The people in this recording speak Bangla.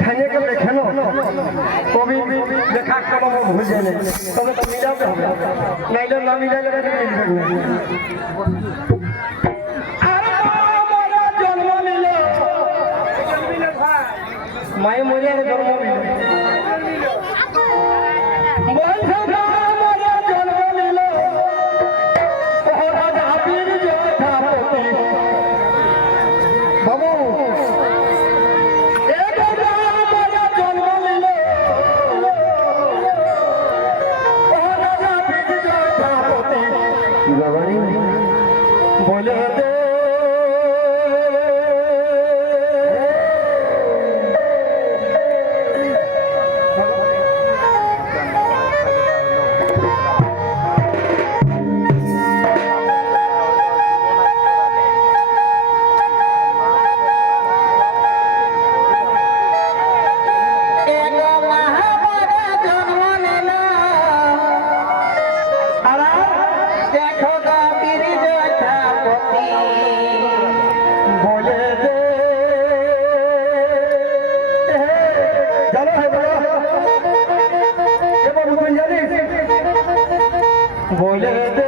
ঠ্যাঙেকে লেখানো কবি লেখা কলম ভুজে তবে তো মিলাতে নাইলে না মিলাইলে মায়ে মরিয়ার ধর্ম বন্ধু বলে দে বলে দে